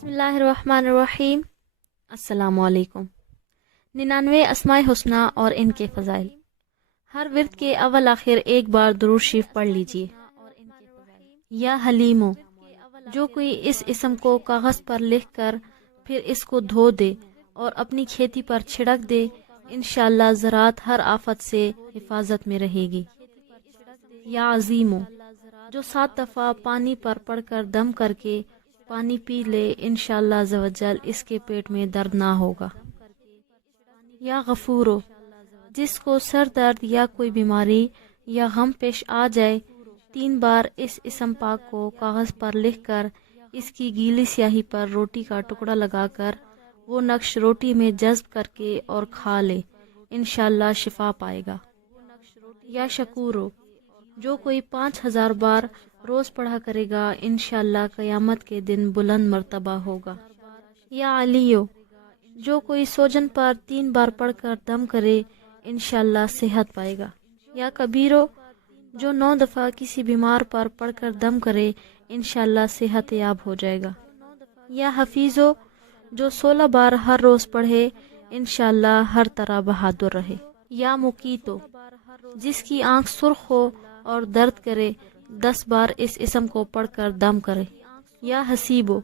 بسم اللہ الرحمن الرحیم۔ السلام علیکم۔ 99 اسماء حسنہ اور ان کے فضائل۔ ہر ورد کے اول آخر ایک بار درود شریف پڑھ لیجئے۔ یا حلیمو، جو کوئی اس اسم کو کاغذ پر لکھ کر پھر اس کو دھو دے اور اپنی کھیتی پر چھڑک دے، انشاءاللہ زراعت ہر آفت سے حفاظت میں رہے گی۔ یا عظیمو، جو 7 دفعہ پانی پر پڑھ کر دم کر کے پانی پی لے، انشاءاللہ عزوجل اس کے پیٹ میں درد نہ ہوگا۔ یا غفورو، جس کو سر درد یا کوئی بیماری یا غم پیش آ جائے، 3 بار اس اسم پاک کو کاغذ پر لکھ کر اس کی گیلی سیاہی پر روٹی کا ٹکڑا لگا کر وہ نقش روٹی میں جذب کر کے اور کھا لے، انشاءاللہ شفا پائے گا۔ یا شکورو، جو کوئی 5000 بار روز پڑھا کرے گا، انشاءاللہ قیامت کے دن بلند مرتبہ ہوگا۔ یا علیو، جو کوئی سوجن پر 3 بار پڑھ کر دم کرے، انشاءاللہ صحت پائے گا۔ یا کبیرو، جو 9 دفعہ کسی بیمار پر پڑھ کر دم کرے، انشاءاللہ صحت یاب ہو جائے گا۔ یا حفیظو، جو 16 بار ہر روز پڑھے، انشاءاللہ ہر طرح بہادر رہے۔ یا مقیتو، جس کی آنکھ سرخ ہو اور درد کرے، 10 بار اس اسم کو پڑھ کر دم کرے۔ یا حسیبو،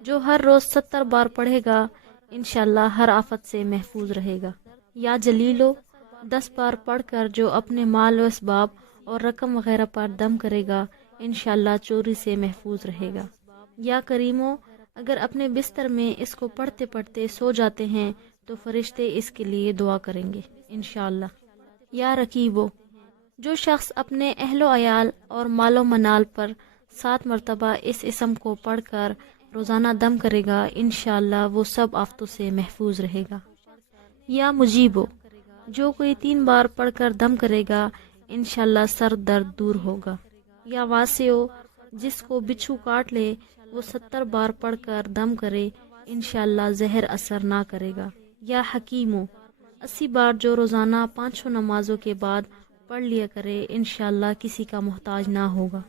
جو ہر روز 70 بار پڑھے گا، انشاءاللہ ہر آفت سے محفوظ رہے گا۔ یا جلیلو، 10 بار پڑھ کر جو اپنے مال و اسباب اور رقم وغیرہ پر دم کرے گا، انشاءاللہ چوری سے محفوظ رہے گا۔ یا کریمو، اگر اپنے بستر میں اس کو پڑھتے پڑھتے سو جاتے ہیں تو فرشتے اس کے لیے دعا کریں گے انشاءاللہ۔ یا رقیبو، جو شخص اپنے اہل و عیال اور مال و منال پر 7 مرتبہ اس اسم کو پڑھ کر روزانہ دم کرے گا، انشاءاللہ وہ سب آفتوں سے محفوظ رہے گا۔ یا مجیبو، جو کوئی 3 بار پڑھ کر دم کرے گا، انشاءاللہ سر درد دور ہوگا۔ یا واسعو، جس کو بچھو کاٹ لے، وہ 70 بار پڑھ کر دم کرے، انشاءاللہ زہر اثر نہ کرے گا۔ یا حکیمو، 80 بار جو روزانہ 5 نمازوں کے بعد پڑھ لیا کرے، انشاءاللہ کسی کا محتاج نہ ہوگا۔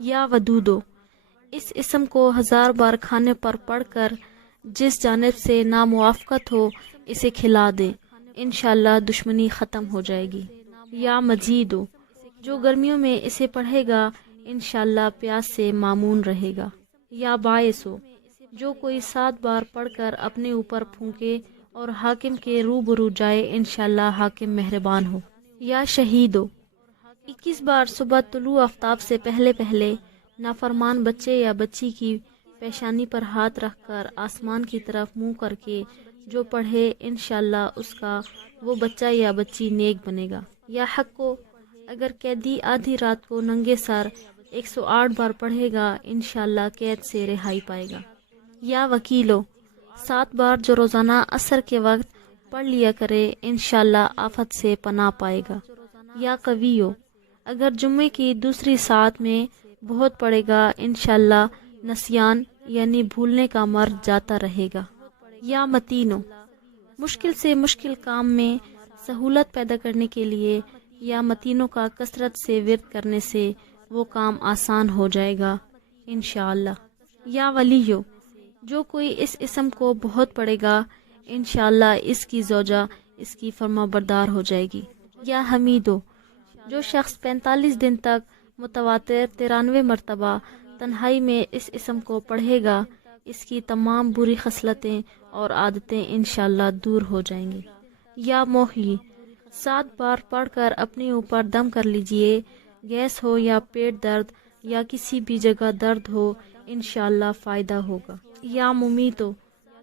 یا ودودو، اس اسم کو 1000 بار کھانے پر پڑھ کر جس جانب سے ناموافقت ہو اسے کھلا دے، انشاءاللہ دشمنی ختم ہو جائے گی۔ یا مجیدو، جو گرمیوں میں اسے پڑھے گا، انشاءاللہ پیاس سے معمون رہے گا۔ یا باعثو، جو کوئی 7 بار پڑھ کر اپنے اوپر پھونکے اور حاکم کے روبرو جائے، انشاءاللہ حاکم مہربان ہو۔ یا شہیدو، 21 بار صبح طلوع آفتاب سے پہلے پہلے نافرمان بچے یا بچی کی پیشانی پر ہاتھ رکھ کر آسمان کی طرف منہ کر کے جو پڑھے، انشاءاللہ اس کا وہ بچہ یا بچی نیک بنے گا۔ یا حقو، اگر قیدی آدھی رات کو ننگے سر 108 بار پڑھے گا، انشاءاللہ قید سے رہائی پائے گا۔ یا وکیلو، 7 بار جو روزانہ عصر کے وقت پڑھ لیا کرے، انشاءاللہ آفت سے پناہ پائے گا۔ یا قویو، اگر جمعے کی دوسری ساعت میں بہت پڑھے گا، انشاءاللہ نسیان یعنی بھولنے کا مرض جاتا رہے گا۔ یا متینو، مشکل سے مشکل کام میں سہولت پیدا کرنے کے لیے یا متینوں کا کثرت سے ورد کرنے سے وہ کام آسان ہو جائے گا انشاءاللہ۔ یا ولیو، جو کوئی اس اسم کو بہت پڑھے گا، انشاءاللہ اس کی زوجہ اس کی فرما بردار ہو جائے گی۔ یا حمیدو، جو شخص 45 دن تک متواتر 93 مرتبہ تنہائی میں اس اسم کو پڑھے گا، اس کی تمام بری خصلتیں اور عادتیں انشاءاللہ دور ہو جائیں گی۔ یا موحی، 7 بار پڑھ کر اپنے اوپر دم کر لیجئے، گیس ہو یا پیٹ درد یا کسی بھی جگہ درد ہو، انشاءاللہ فائدہ ہوگا۔ یا ممیتو،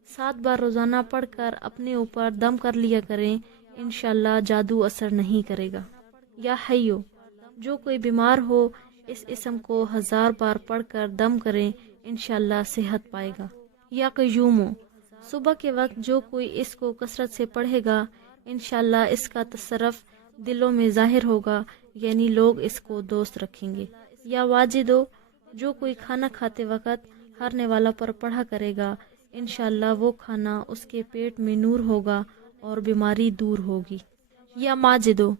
7 بار روزانہ پڑھ کر اپنے اوپر دم کر لیا کریں، انشاءاللہ جادو اثر نہیں کرے گا۔ یا حیو، جو کوئی بیمار ہو، اس اسم کو 1000 بار پڑھ کر دم کریں، انشاءاللہ صحت پائے گا۔ یا قیومو، صبح کے وقت جو کوئی اس کو کثرت سے پڑھے گا، انشاءاللہ اس کا تصرف دلوں میں ظاہر ہوگا، یعنی لوگ اس کو دوست رکھیں گے۔ یا واجدو، جو کوئی کھانا کھاتے وقت ہرنے والا پر پڑھا کرے گا، انشاءاللہ وہ کھانا اس کے پیٹ میں نور ہوگا اور بیماری دور ہوگی۔ یا ماجدو،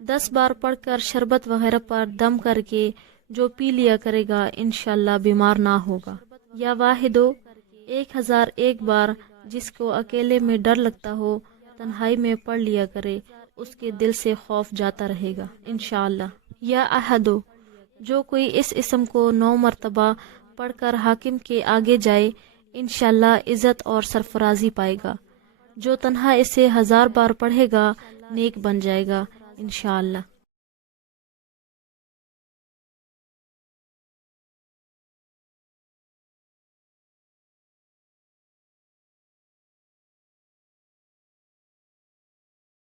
10 بار پڑھ کر شربت وغیرہ پر دم کر کے جو پی لیا کرے گا، انشاءاللہ بیمار نہ ہوگا۔ یا واحدو، 1001 بار جس کو اکیلے میں ڈر لگتا ہو تنہائی میں پڑھ لیا کرے، اس کے دل سے خوف جاتا رہے گا انشاءاللہ۔ یا احدو، جو کوئی اس اسم کو 9 مرتبہ پڑھ کر حاکم کے آگے جائے انشاءاللہ عزت اور سرفرازی پائے گا۔ جو تنہا اسے 1000 بار پڑھے گا نیک بن جائے گا انشاءاللہ۔